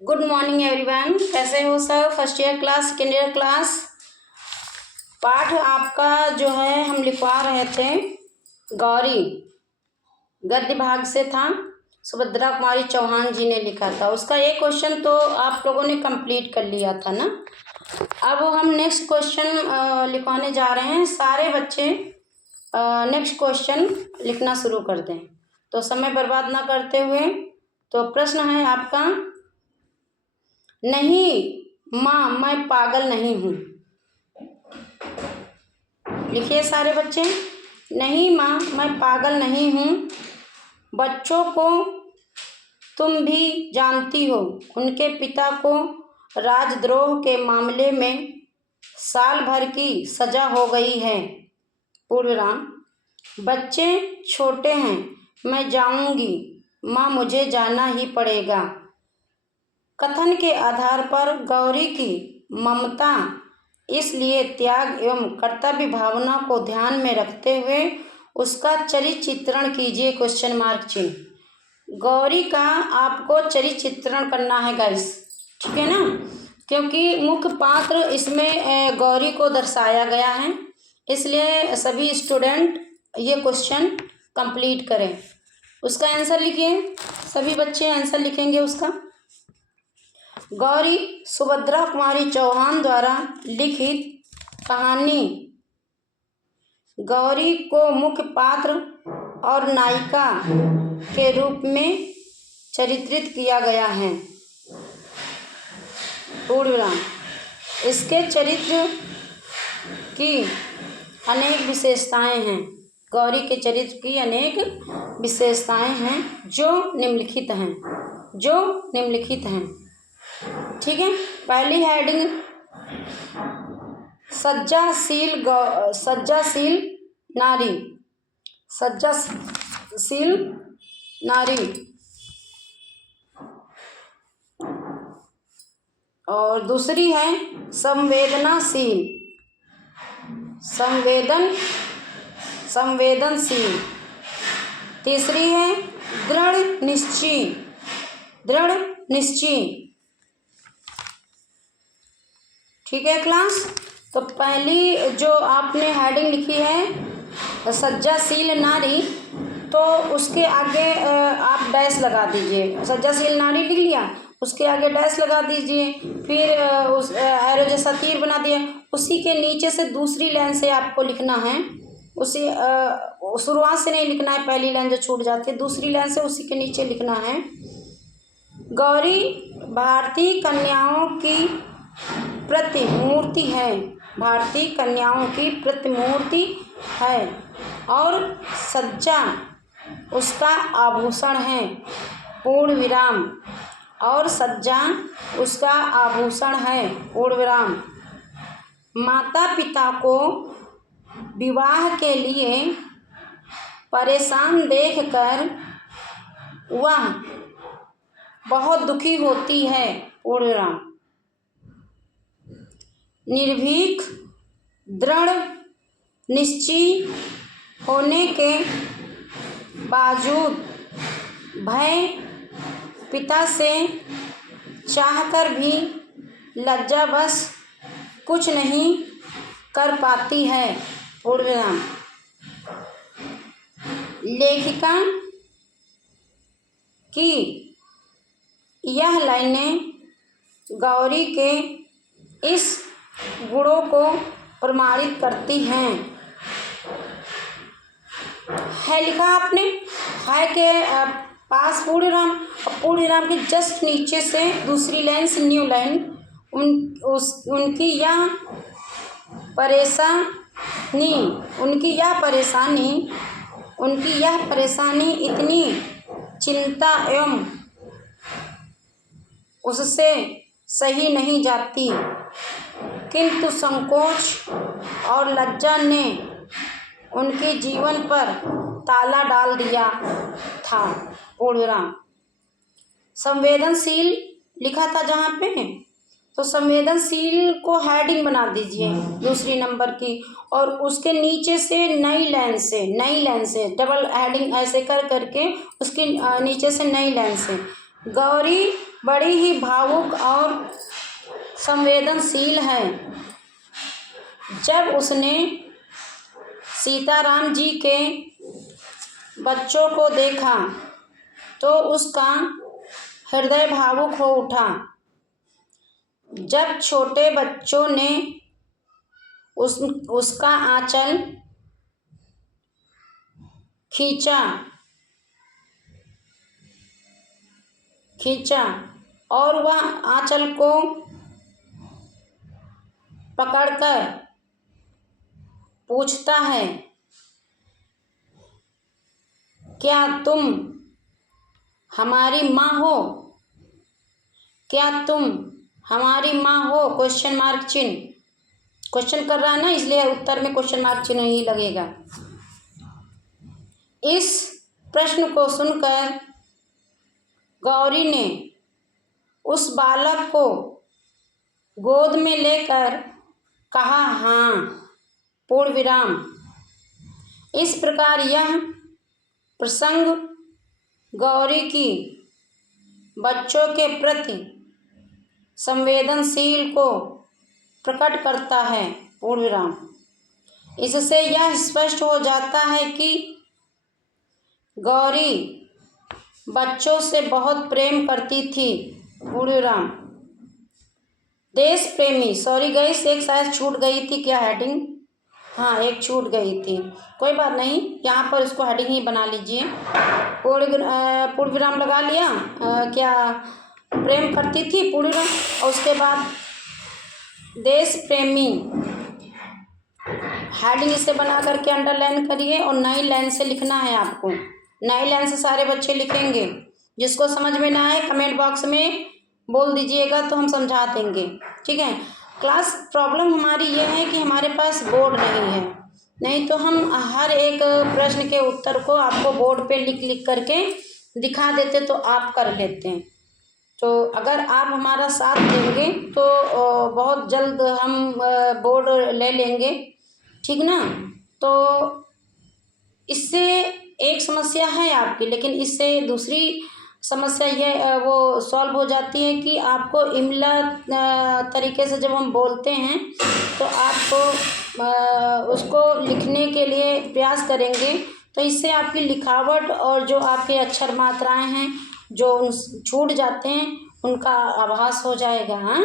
Good morning everyone. कैसे हो सब? First year class, second year class. पाठ आपका जो है हम लिखवा रहे थे गौरी, गद्य भाग से था। सुभद्रा कुमारी चौहान जी ने लिखा था। उसका एक क्वेश्चन तो आप लोगों ने कंप्लीट कर लिया था ना। अब हम नेक्स्ट क्वेश्चन लिखवाने जा रहे हैं। सारे बच्चे नेक्स्ट क्वेश्चन लिखना शुरू कर दें, तो समय बर्बाद ना करते हुए। तो प्रश्न है आपका, नहीं माँ मैं पागल नहीं हूँ। लिखिए सारे बच्चे, नहीं माँ मैं पागल नहीं हूँ। बच्चों को तुम भी जानती हो, उनके पिता को राजद्रोह के मामले में साल भर की सजा हो गई है। पूर्वराम, बच्चे छोटे हैं, मैं जाऊंगी माँ, मुझे जाना ही पड़ेगा। कथन के आधार पर गौरी की ममता, इसलिए त्याग एवं कर्तव्य भावना को ध्यान में रखते हुए उसका चरित्र चित्रण कीजिए। क्वेश्चन मार्क चिन्ह। गौरी का आपको चरित्र चित्रण करना है गाइस, ठीक है ना, क्योंकि मुख्य पात्र इसमें गौरी को दर्शाया गया है, इसलिए सभी स्टूडेंट ये क्वेश्चन कंप्लीट करें। उसका आंसर लिखिए, सभी बच्चे आंसर लिखेंगे उसका। गौरी सुभद्रा कुमारी चौहान द्वारा लिखित कहानी। गौरी को मुख्य पात्र और नायिका के रूप में चित्रित किया गया है। पूर्वविराम, इसके चरित्र की अनेक विशेषताएं हैं। गौरी के चरित्र की अनेक विशेषताएं हैं जो निम्नलिखित हैं। ठीक है। पहली हेडिंग, सज्जाशील नारी। और दूसरी है संवेदनशील। तीसरी है दृढ़ निश्चय। ठीक है क्लास। तो पहली जो आपने हेडिंग लिखी है सज्जाशील नारी, तो उसके आगे आप डैश लगा दीजिए। सज्जाशील नारी लिख लिया, उसके आगे डैश लगा दीजिए, फिर उस एरो जैसा तीर बना दिया। उसी के नीचे से दूसरी लाइन से आपको लिखना है। उसी शुरुआत से नहीं लिखना है, पहली लाइन जो छूट जाती है, दूसरी लाइन से उसी के नीचे लिखना है। गौरी भारतीय कन्याओं की प्रतिमूर्ति है, और सज्जा उसका आभूषण है। पूर्ण विराम, और सज्जा उसका आभूषण है। पूर्ण विराम। माता पिता को विवाह के लिए परेशान देखकर वह बहुत दुखी होती है। पूर्ण विराम। निर्भीक दृढ़ निश्चय होने के बावजूद भय पिता से चाहकर भी लज्जावश कुछ नहीं कर पाती है। पूर्ण विराम। लेखिका की यह लाइनें गौरी के इस गुणों को प्रमाणित करती हैं। है लिखा आपने, है के पास पूर्णविराम, और पूर्णविराम के जस्ट नीचे से दूसरी लाइन से न्यू लाइन, उनकी यह परेशानी इतनी चिंता एवं उससे सही नहीं जाती, किंतु संकोच और लज्जा ने उनके जीवन पर ताला डाल दिया था। पूर्णविराम। संवेदनशील लिखा था जहाँ पे, तो संवेदनशील को हेडिंग बना दीजिए दूसरी नंबर की, और उसके नीचे से नई लाइन से डबल हेडिंग ऐसे कर करके उसके नीचे से नई लाइन से गौरी बड़ी ही भावुक और संवेदनशील है। जब उसने सीताराम जी के बच्चों को देखा तो उसका हृदय भावुक हो उठा। जब छोटे बच्चों ने उसका आंचल खींचा और वह आंचल को पकड़कर पूछता है, क्या तुम हमारी माँ हो? क्या तुम हमारी माँ हो? क्वेश्चन मार्क चिन्ह, क्वेश्चन कर रहा है ना, इसलिए उत्तर में क्वेश्चन मार्क चिन्ह ही लगेगा। इस प्रश्न को सुनकर गौरी ने उस बालक को गोद में लेकर कहा, हाँ, पूर्ण विराम। इस प्रकार यह प्रसंग गौरी की बच्चों के प्रति संवेदनशील को प्रकट करता है, पूर्ण विराम। इससे यह स्पष्ट हो जाता है कि गौरी बच्चों से बहुत प्रेम करती थी, पूर्ण विराम। देश प्रेमी, सॉरी गाइस, एक शायद छूट गई थी क्या हेडिंग? हाँ, एक छूट गई थी, कोई बात नहीं, यहाँ पर उसको हेडिंग ही बना लीजिए। पूर्ण विराम लगा लिया। क्या प्रेम करती थी, पूर्ण विराम, और उसके बाद देश प्रेमी हेडिंग इसे बना करके अंडरलाइन करिए और नई लाइन से लिखना है आपको। नई लाइन से सारे बच्चे लिखेंगे। जिसको समझ में ना आए कमेंट बॉक्स में बोल दीजिएगा तो हम समझा देंगे, ठीक है। क्लास प्रॉब्लम हमारी ये है कि हमारे पास बोर्ड नहीं है, नहीं तो हम हर एक प्रश्न के उत्तर को आपको बोर्ड पे लिख लिख करके दिखा देते तो आप कर लेते हैं। तो अगर आप हमारा साथ देंगे तो बहुत जल्द हम बोर्ड ले लेंगे, ठीक ना। तो इससे एक समस्या है आपकी, लेकिन इससे दूसरी समस्या ये वो सॉल्व हो जाती है कि आपको इमला तरीके से जब हम बोलते हैं तो आपको उसको लिखने के लिए प्रयास करेंगे तो इससे आपकी लिखावट और जो आपके अक्षर मात्राएं हैं जो छूट जाते हैं उनका आभास हो जाएगा। हाँ,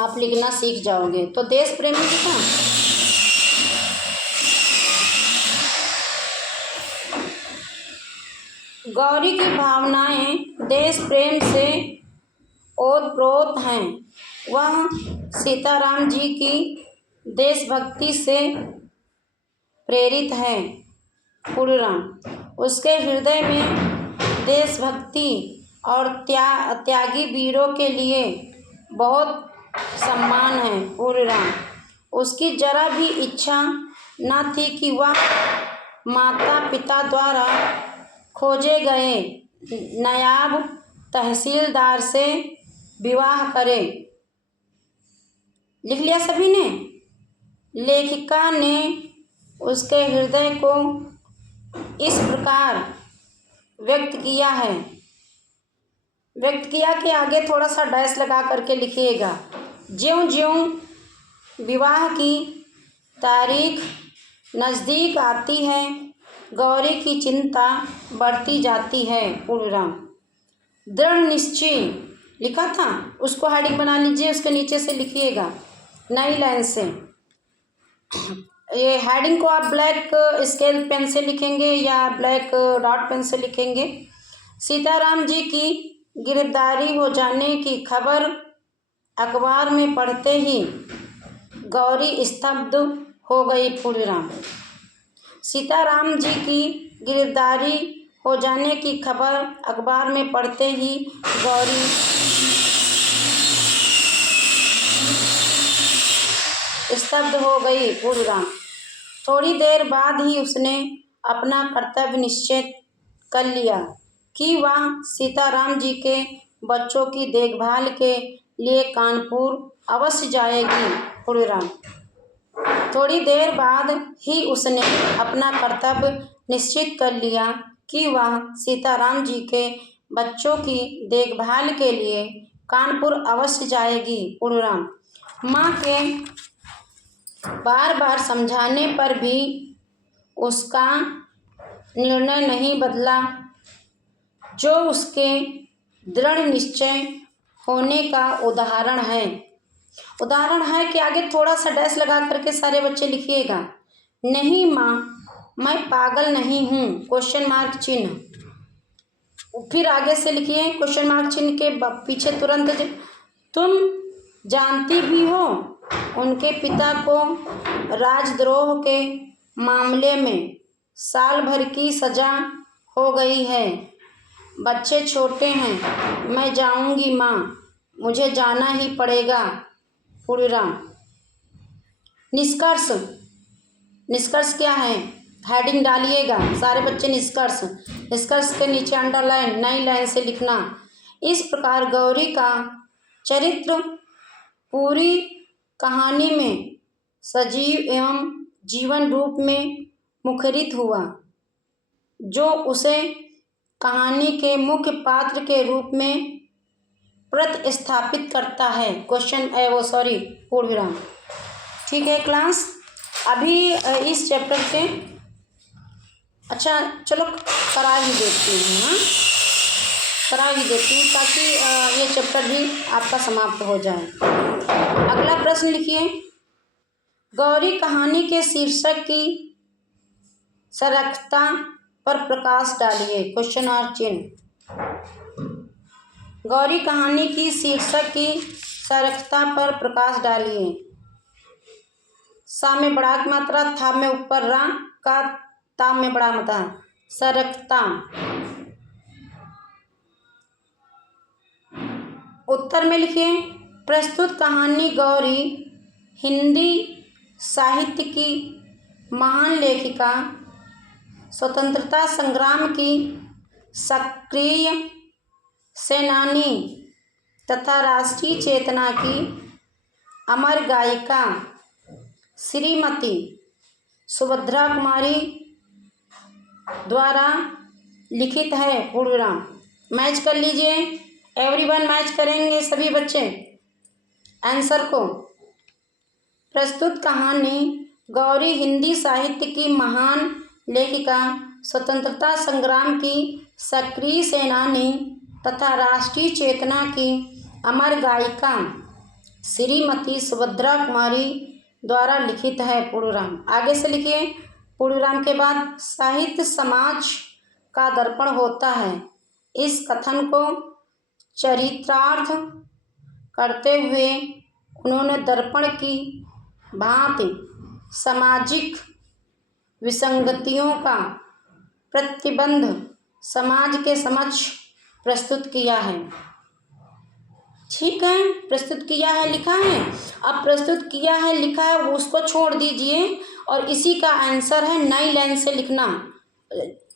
आप लिखना सीख जाओगे। तो देश प्रेमी लिखा, गौरी की भावनाएं देश प्रेम से ओतप्रोत हैं। वह सीताराम जी की देशभक्ति से प्रेरित है, पूर्ण। उसके हृदय में देशभक्ति और त्यागी वीरों के लिए बहुत सम्मान है, पूर्ण। उसकी जरा भी इच्छा न थी कि वह माता पिता द्वारा खोजे गए नायाब तहसीलदार से विवाह करे। लिख लिया सभी ने? लेखिका ने उसके हृदय को इस प्रकार व्यक्त किया कि आगे थोड़ा सा डैश लगा करके लिखिएगा। ज्यों-ज्यों विवाह की तारीख नज़दीक आती है गौरी की चिंता बढ़ती जाती है, पूर्ण। दृढ़ निश्चय लिखा था, उसको हेडिंग बना लीजिए, उसके नीचे से लिखिएगा नई लाइन से। ये हेडिंग को आप ब्लैक स्केल पेन से लिखेंगे या ब्लैक डॉट पेन से लिखेंगे। सीताराम जी की गिरफ्तारी हो जाने की खबर अखबार में पढ़ते ही गौरी स्तब्ध हो गई, पूर्ण। सीताराम जी की गिरफ्तारी हो जाने की खबर अखबार में पढ़ते ही गौरी स्तब्ध हो गई, पूर्ण। थोड़ी देर बाद ही उसने अपना कर्तव्य निश्चित कर लिया कि वह सीताराम जी के बच्चों की देखभाल के लिए कानपुर अवश्य जाएगी, पूर्ण। थोड़ी देर बाद ही उसने अपना कर्तव्य निश्चित कर लिया कि वह सीताराम जी के बच्चों की देखभाल के लिए कानपुर अवश्य जाएगी। पूर्णविराम। माँ के बार बार समझाने पर भी उसका निर्णय नहीं बदला, जो उसके दृढ़ निश्चय होने का उदाहरण है। उदाहरण है कि आगे थोड़ा सा डैश लगा करके सारे बच्चे लिखिएगा। नहीं माँ, मैं पागल नहीं हूँ, क्वेश्चन मार्क चिन्ह। फिर आगे से लिखिए क्वेश्चन मार्क चिन्ह के पीछे तुरंत तुम जानती भी हो उनके पिता को राजद्रोह के मामले में साल भर की सजा हो गई है। बच्चे छोटे हैं, मैं जाऊंगी माँ, मुझे जाना ही पड़ेगा। पूर्णविराम। निष्कर्ष। निष्कर्ष क्या है? हेडिंग डालिएगा सारे बच्चे। निष्कर्ष। निष्कर्ष के नीचे अंडरलाइन नई लाइन से लिखना। इस प्रकार गौरी का चरित्र पूरी कहानी में सजीव एवं जीवन रूप में मुखरित हुआ, जो उसे कहानी के मुख्य पात्र के रूप में प्रतिस्थापित करता है। पूर्णविराम। ठीक है क्लास। अभी इस चैप्टर के अच्छा चलो करा ही देती हूँ। हाँ, करा ही देती हूँ ताकि ये चैप्टर भी आपका समाप्त हो जाए। अगला प्रश्न लिखिए। गौरी कहानी के शीर्षक की सार्थकता पर प्रकाश डालिए। क्वेश्चन और चिन्ह। गौरी कहानी की शीर्षक की सार्थकता पर प्रकाश डालिए। सा में बड़ा की मात्रा, था में ऊपर रा का, ता में बड़ा मात्रा। सार्थकता। उत्तर में लिखिए। प्रस्तुत कहानी गौरी हिंदी साहित्य की महान लेखिका, स्वतंत्रता संग्राम की सक्रिय सेनानी तथा राष्ट्रीय चेतना की अमर गायिका श्रीमती सुभद्रा कुमारी द्वारा लिखित है। पूर्णविराम। मैच कर लीजिए। एवरीवन मैच करेंगे सभी बच्चे आंसर को। प्रस्तुत कहानी गौरी हिंदी साहित्य की महान लेखिका, स्वतंत्रता संग्राम की सक्रिय सेनानी तथा राष्ट्रीय चेतना की अमर गायिका श्रीमती सुभद्रा कुमारी द्वारा लिखित है। पूर्णविराम। आगे से लिखिए। पूर्णविराम के बाद साहित्य समाज का दर्पण होता है। इस कथन को चरितार्थ करते हुए उन्होंने दर्पण की भांति सामाजिक विसंगतियों का प्रतिबंध समाज के समक्ष प्रस्तुत किया है। ठीक है, प्रस्तुत किया है लिखा है। अब प्रस्तुत किया है लिखा है वो उसको छोड़ दीजिए और इसी का आंसर है नई लाइन से लिखना।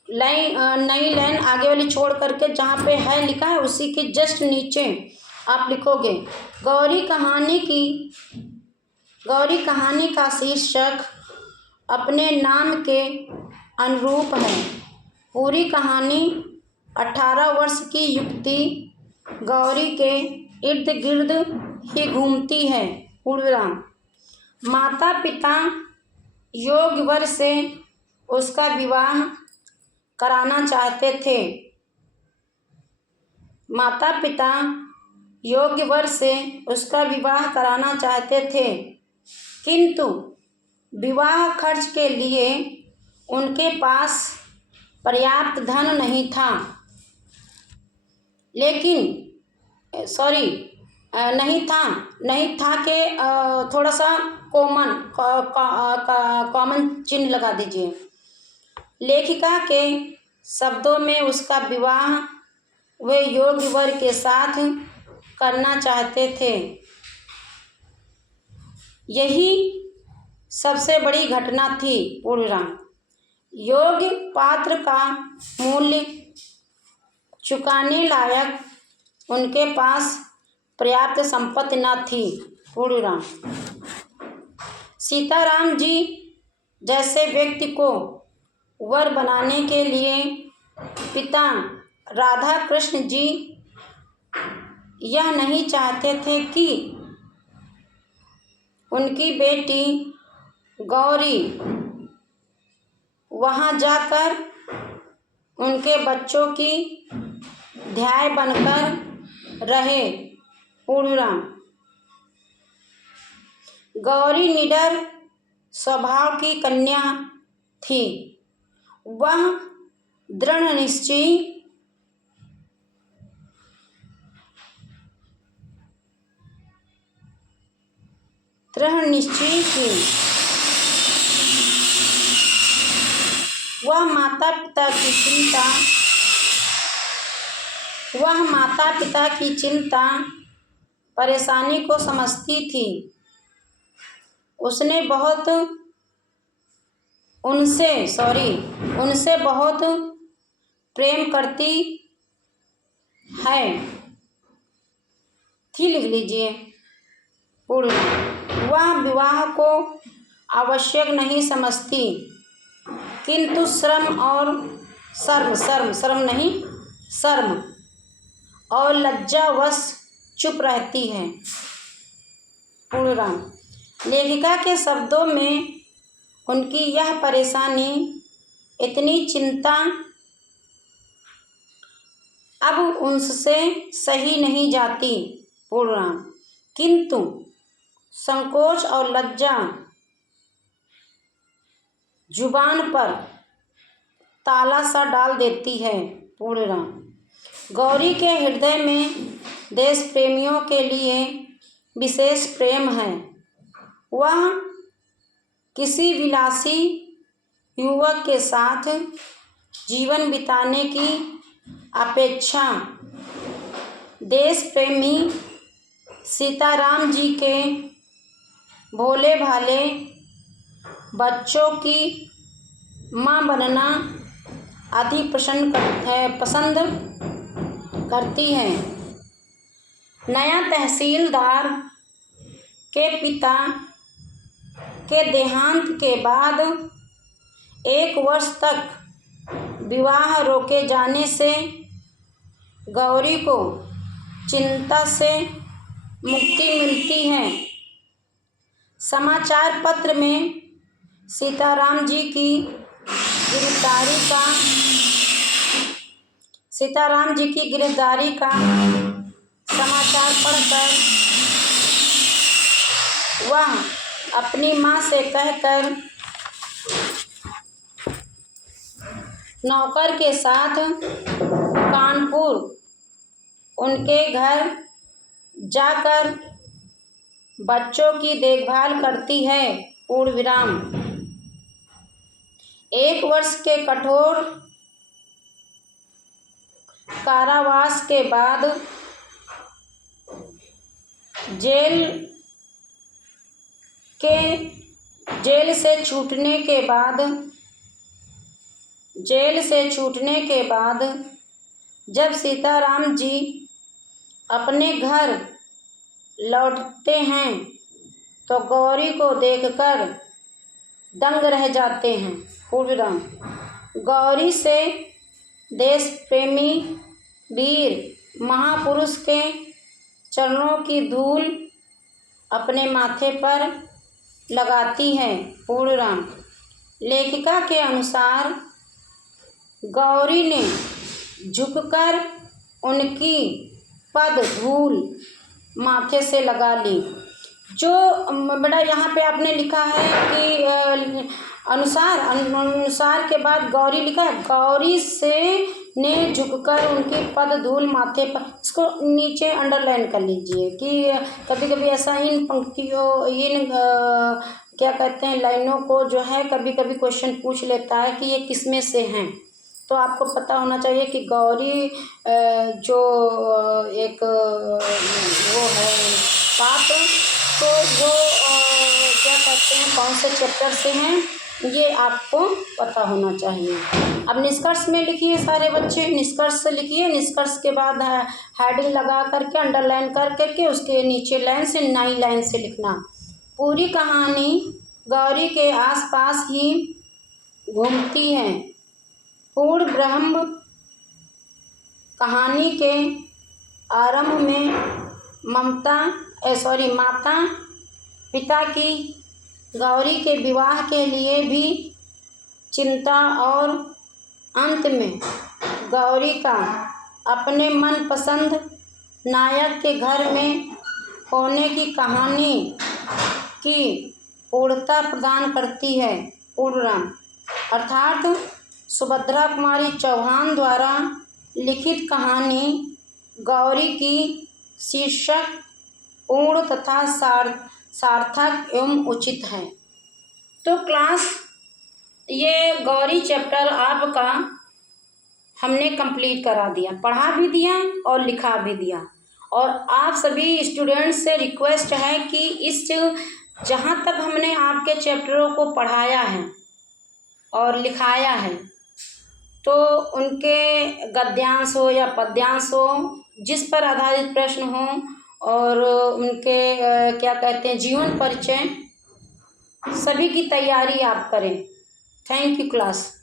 नई लाइन आगे वाली छोड़ करके जहाँ पे है लिखा है उसी के जस्ट नीचे आप लिखोगे गौरी कहानी का शीर्षक अपने नाम के अनुरूप है। पूरी कहानी 18 वर्ष की युवती गौरी के इर्द गिर्द ही घूमती है। पूर्णविराम। माता पिता योग्य वर से उसका विवाह कराना चाहते थे। माता पिता योग्य वर से उसका विवाह कराना चाहते थे, किंतु विवाह खर्च के लिए उनके पास पर्याप्त धन नहीं था। नहीं था कि थोड़ा सा कॉमन चिन्ह लगा दीजिए। लेखिका के शब्दों में उसका विवाह वे योग्य वर के साथ करना चाहते थे। यही सबसे बड़ी घटना थी। पूर्णविराम। योग्य पात्र का मूल्य चुकाने लायक उनके पास पर्याप्त संपत्ति न थी। पूर्णविराम। सीताराम जी जैसे व्यक्ति को वर बनाने के लिए पिता राधा कृष्ण जी यह नहीं चाहते थे कि उनकी बेटी गौरी वहाँ जाकर उनके बच्चों की ध्याय बनकर रहे। पूर्णविराम। गौरी निडर स्वभाव की कन्या थी। वह दृढ़ निश्चयी थी। वह माता पिता की चिंता परेशानी को समझती थी। उसने उनसे बहुत प्रेम करती है थी। लिख लीजिए। पूर्ण। वह विवाह को आवश्यक नहीं समझती, किंतु शर्म और लज्जावश चुप रहती है। पूर्णविराम। लेखिका के शब्दों में उनकी यह परेशानी, इतनी चिंता अब उनसे सही नहीं जाती। पूर्णविराम। किंतु संकोच और लज्जा जुबान पर ताला सा डाल देती है। पूर्णविराम। गौरी के हृदय में देश प्रेमियों के लिए विशेष प्रेम है। वह किसी विलासी युवक के साथ जीवन बिताने की अपेक्षा देश प्रेमी सीताराम जी के भोले भाले बच्चों की माँ बनना अधिक पसंद करती है। नया तहसीलदार के पिता के देहांत के बाद 1 वर्ष तक विवाह रोके जाने से गौरी को चिंता से मुक्ति मिलती है। समाचार पत्र में सीताराम जी की गिरफ्तारी का समाचार पढ़कर वह अपनी माँ से कहकर नौकर के साथ कानपुर उनके घर जाकर बच्चों की देखभाल करती है। पूर्णविराम। 1 वर्ष के कठोर कारावास के बाद जेल से छूटने के बाद जब सीताराम जी अपने घर लौटते हैं तो गौरी को देखकर दंग रह जाते हैं। पूर्णविराम। गौरी से देश प्रेमी वीर महापुरुष के चरणों की धूल अपने माथे पर लगाती है। पूर्णविराम। लेखिका के अनुसार गौरी ने झुककर उनकी पद धूल माथे से लगा ली। जो बड़ा यहाँ पे आपने लिखा है कि अनुसार के बाद गौरी लिखा है, गौरी से ने झुककर उनकी पद धूल माथे पर। इसको नीचे अंडरलाइन कर लीजिए कि कभी कभी ऐसा इन पंक्तियों क्या कहते हैं लाइनों को जो है कभी कभी क्वेश्चन पूछ लेता है कि ये किसमें से हैं। तो आपको पता होना चाहिए कि गौरी जो एक वो है पात्र, तो वो क्या कहते हैं कौन से चैप्टर से हैं ये आपको पता होना चाहिए। अब निष्कर्ष में लिखिए सारे बच्चे, निष्कर्ष से लिखिए। निष्कर्ष के बाद हेडिंग लगा करके अंडरलाइन कर करके उसके नीचे लाइन से नई लाइन से लिखना। पूरी कहानी गौरी के आसपास ही घूमती है। पूर्ण ब्रह्म कहानी के आरंभ में माता पिता की गौरी के विवाह के लिए भी चिंता और अंत में गौरी का अपने मनपसंद नायक के घर में होने की कहानी की पूर्णता प्रदान करती है। पूर्णराम अर्थात सुभद्रा कुमारी चौहान द्वारा लिखित कहानी गौरी की शीर्षक पूर्ण तथा सार्थक एवं उचित है। तो क्लास ये गौरी चैप्टर आपका हमने कंप्लीट करा दिया, पढ़ा भी दिया और लिखा भी दिया। और आप सभी स्टूडेंट्स से रिक्वेस्ट है कि इस जहाँ तक हमने आपके चैप्टरों को पढ़ाया है और लिखाया है, तो उनके गद्यांश हो या पद्यांश हो, जिस पर आधारित प्रश्न हो और उनके क्या कहते हैं जीवन परिचय, सभी की तैयारी आप करें। Thank you class.